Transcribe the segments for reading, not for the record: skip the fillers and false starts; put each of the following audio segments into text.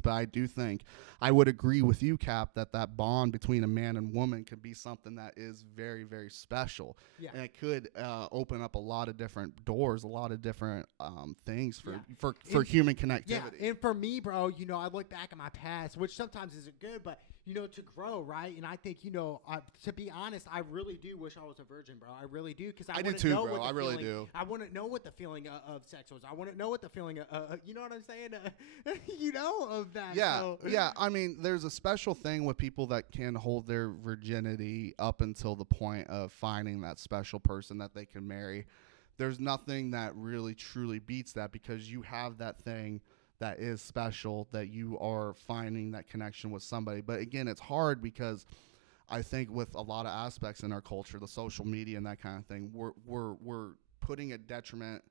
but I do think I would agree with you, Cap, that that bond between a man and woman could be something that is very, very special, Yeah. and it could open up a lot of different doors, a lot of different things for Yeah. for And human yeah, connectivity. and for me, bro, I look back at my past, which sometimes isn't good, but to grow, right? And I think, to be honest, I really do wish I was a virgin, bro. I really do, because I I do want to too, know bro. what the I really feeling. do. I want to know what the feeling of sex was. I want to know what the feeling you know what I'm saying? Of that. Yeah, So, yeah. I mean, there's a special thing with people that can hold their virginity up until the point of finding that special person that they can marry. There's nothing that really truly beats that, because you have that thing that is special, that you are finding that connection with somebody. But again, it's hard because I think with a lot of aspects in our culture, the social media and that kind of thing, we're putting a detriment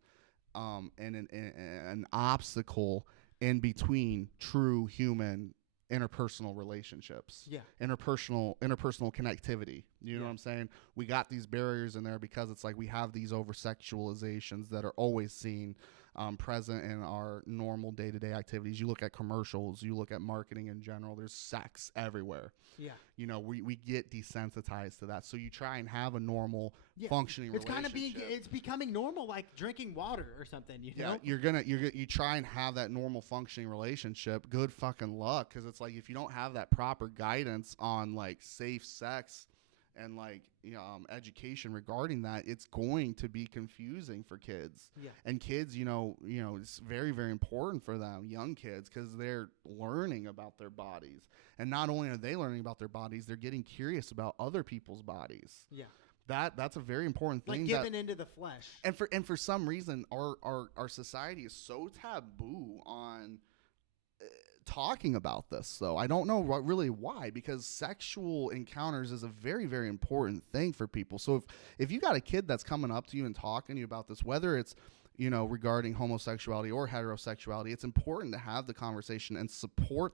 and an obstacle in between true human interpersonal relationships, yeah. interpersonal connectivity. You know Yeah. what I'm saying? We got these barriers in there because it's like we have these over sexualizations that are always seen, present in our normal day-to-day activities. You look at commercials, you look at marketing in general, there's sex everywhere. Yeah. We get desensitized to that, so you try and have a normal Yeah. functioning It's kind of relationship. it's becoming normal, like drinking water or something, Yeah, you try and have that normal functioning relationship. Good fucking luck, because it's like if you don't have that proper guidance on like safe sex and like education regarding that, it's going to be confusing for kids. Yeah. And kids, it's very, very important for them, young kids, because they're learning about their bodies, and not only are they learning about their bodies, they're getting curious about other people's bodies. Yeah. That's a very important thing. Like giving into the flesh. And for some reason, our society is so taboo on talking about this, though. I don't know really why, because sexual encounters is a very, very important thing for people. So if you got a kid that's coming up to you and talking to you about this, whether it's regarding homosexuality or heterosexuality, it's important to have the conversation and support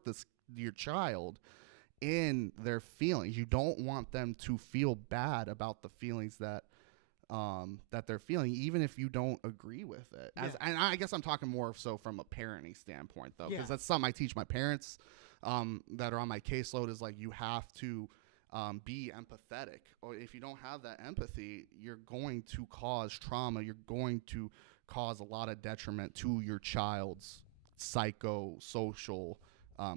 your child in their feelings. You don't want them to feel bad about the feelings that they're feeling, even if you don't agree with it. And I guess I'm talking more so from a parenting standpoint, though, because that's something I teach my parents that are on my caseload, is like, you have to be empathetic. Or if you don't have that empathy, you're going to cause trauma. You're going to cause a lot of detriment to your child's psychosocial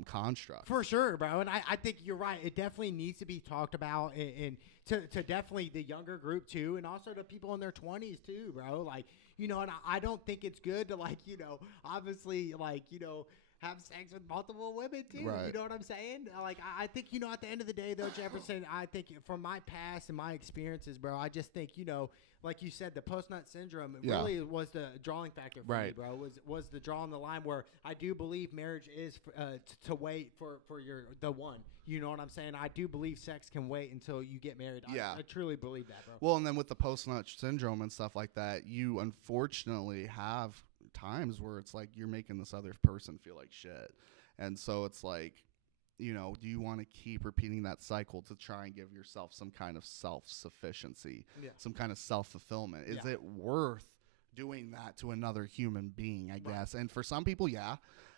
construct. For sure, bro. And I think you're right. It definitely needs to be talked about, and to definitely the younger group too, and also to people in their 20s too, bro. Like, and I don't think it's good to, like, obviously, like, have sex with multiple women too. Right. You know what I'm saying? Like, I think, at the end of the day, though, Jefferson, I think from my past and my experiences, bro, I just think, like you said, the post-nut syndrome really was the drawing factor for me, bro. Was the drawing the line where I do believe marriage is to wait for the one. You know what I'm saying? I do believe sex can wait until you get married. Yeah. I truly believe that, bro. Well, and then with the post-nut syndrome and stuff like that, you unfortunately have times where it's like you're making this other person feel like shit. And so it's like, do you want to keep repeating that cycle to try and give yourself some kind of self-sufficiency, some kind of self-fulfillment? Is it worth doing that to another human being, I guess? And for some people, yeah.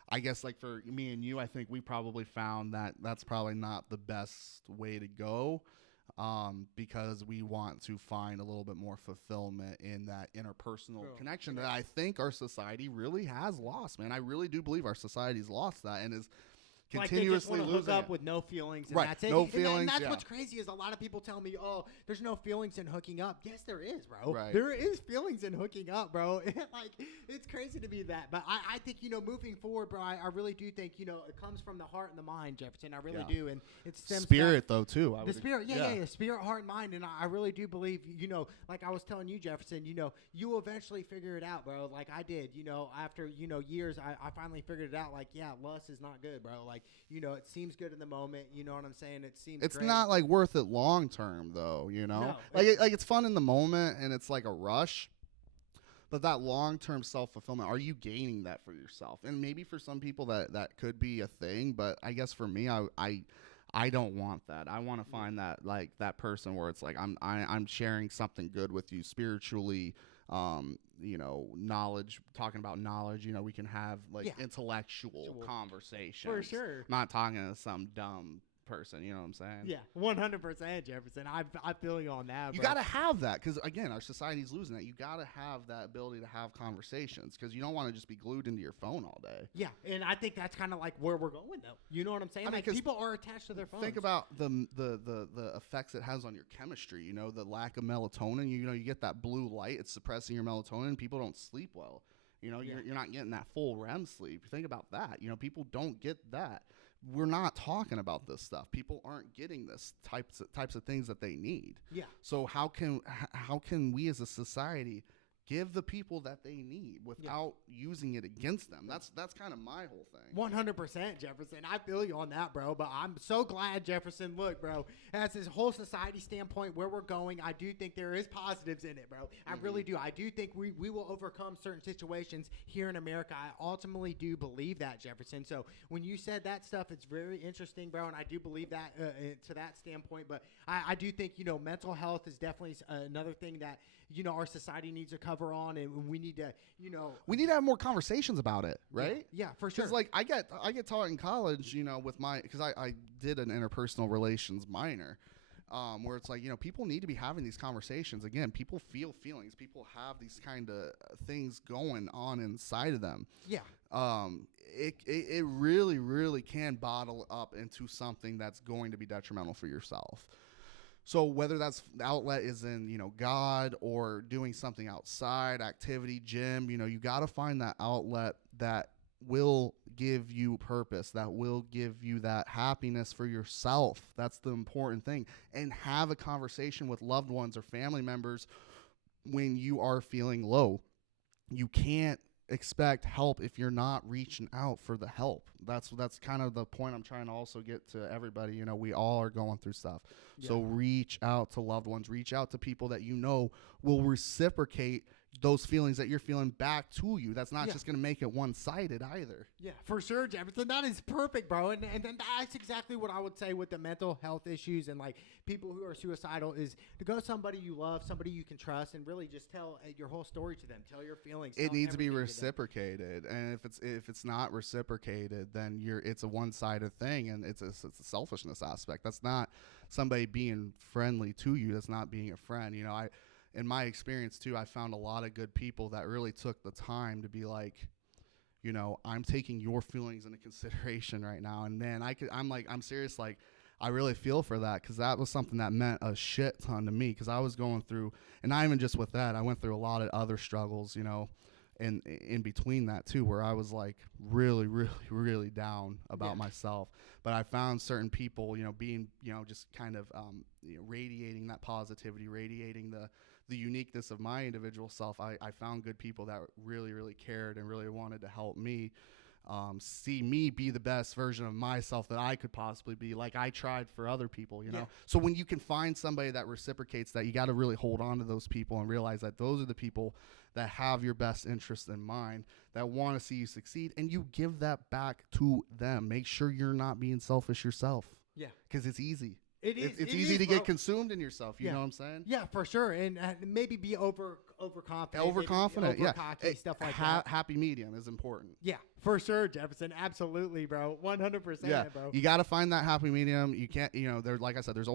I guess, like, for me and you, I think we probably found that that's probably not the best way to go, because we want to find a little bit more fulfillment in that interpersonal connection that I think our society really has lost, man. I really do believe our society's lost that and is continuously like, they just losing hook up it. with no feelings, and Right, that's it. no And feelings, that's yeah. what's crazy is a lot of people tell me, "Oh, there's no feelings in hooking up." Yes, there is, bro. Right. There is feelings in hooking up, bro. Like, it's crazy to be that, but I think moving forward, bro, I really do think it comes from the heart and the mind, Jefferson. I really do, and it stems spirit though too. the spirit, spirit, heart, and mind, and I really do believe, like I was telling you, Jefferson, you will eventually figure it out, bro. Like I did, after years, I finally figured it out. Like, yeah, lust is not good, bro. Like, it seems good in the moment. You know what I'm saying? It seems It's great. not like worth it long term though, No, like it's fun in the moment and it's like a rush. But that long-term self-fulfillment, are you gaining that for yourself? And maybe for some people that could be a thing, but I guess for me, I don't want that. I want to find that, like, that person where it's like I'm sharing something good with you spiritually, knowledge, talking about knowledge, we can have like intellectual conversations. For sure. I'm not talking to some dumb person, you know what I'm saying? Yeah, 100%, Jefferson. I feel you on that. You got to have that because, again, our society's losing that. You got to have that ability to have conversations because you don't want to just be glued into your phone all day. Yeah, and I think that's kind of like where we're going, though. You know what I'm saying? Like, people are attached to their phones. Think about the effects it has on your chemistry, the lack of melatonin. You get that blue light. It's suppressing your melatonin. People don't sleep well. You're not getting that full REM sleep. Think about that. People don't get that. We're not talking about this stuff. People aren't getting this types of things that they need. Yeah. So how can we as a society give the people that they need without using it against them? That's kind of my whole thing. 100%, Jefferson. I feel you on that, bro. But I'm so glad, Jefferson. Look, bro, as this whole society standpoint where we're going, I do think there is positives in it, bro. I really do. I do think we will overcome certain situations here in America. I ultimately do believe that, Jefferson. So when you said that stuff, it's very interesting, bro, and I do believe that to that standpoint. But I do think, mental health is definitely another thing that, our society needs to cover on, and we need to, we need to have more conversations about it, right? Yeah, for sure. Because like I get taught in college, with because I did an interpersonal relations minor, where it's like, people need to be having these conversations. Again, people feel feelings. People have these kind of things going on inside of them. Yeah. It really, really can bottle up into something that's going to be detrimental for yourself. So whether that's the outlet is in, God or doing something outside, activity, gym, you got to find that outlet that will give you purpose, that will give you that happiness for yourself. That's the important thing. And have a conversation with loved ones or family members when you are feeling low. You can't expect help if you're not reaching out for the help. That's kind of the point I'm trying to also get to everybody. We all are going through stuff. Yeah. So reach out to loved ones, reach out to people that will reciprocate those feelings that you're feeling back to you. That's not just going to make it one-sided either. Yeah, for sure, Jefferson. That is perfect, bro. And that's exactly what I would say with the mental health issues and like people who are suicidal is to go to somebody you love, somebody you can trust, and really just tell your whole story to them. Tell your feelings. It needs to be reciprocated, and if it's not reciprocated, then it's a one-sided thing, and it's a selfishness aspect. That's not somebody being friendly to you. That's not being a friend. In my experience too, I found a lot of good people that really took the time to be like, I'm taking your feelings into consideration right now. And man, I'm serious. Like, I really feel for that because that was something that meant a shit ton to me because I was going through, and not even just with that, I went through a lot of other struggles, in between that too, where I was like really, really, really down about myself. But I found certain people, being, just kind of radiating that positivity, radiating the uniqueness of my individual self. I found good people that really, really cared and really wanted to help me see me be the best version of myself that I could possibly be, like I tried for other people, So when you can find somebody that reciprocates that, you got to really hold on to those people and realize that those are the people that have your best interest in mind, that want to see you succeed, and you give that back to them. Make sure you're not being selfish yourself. Yeah. Because it's easy. It's easy to get consumed in yourself. You know what I'm saying? Yeah, for sure. And maybe be overconfident. Overconfident, cocky, stuff like that. Happy medium is important. Yeah, for sure, Jefferson. Absolutely, bro. 100%, bro. You got to find that happy medium. You can't, like I said, there's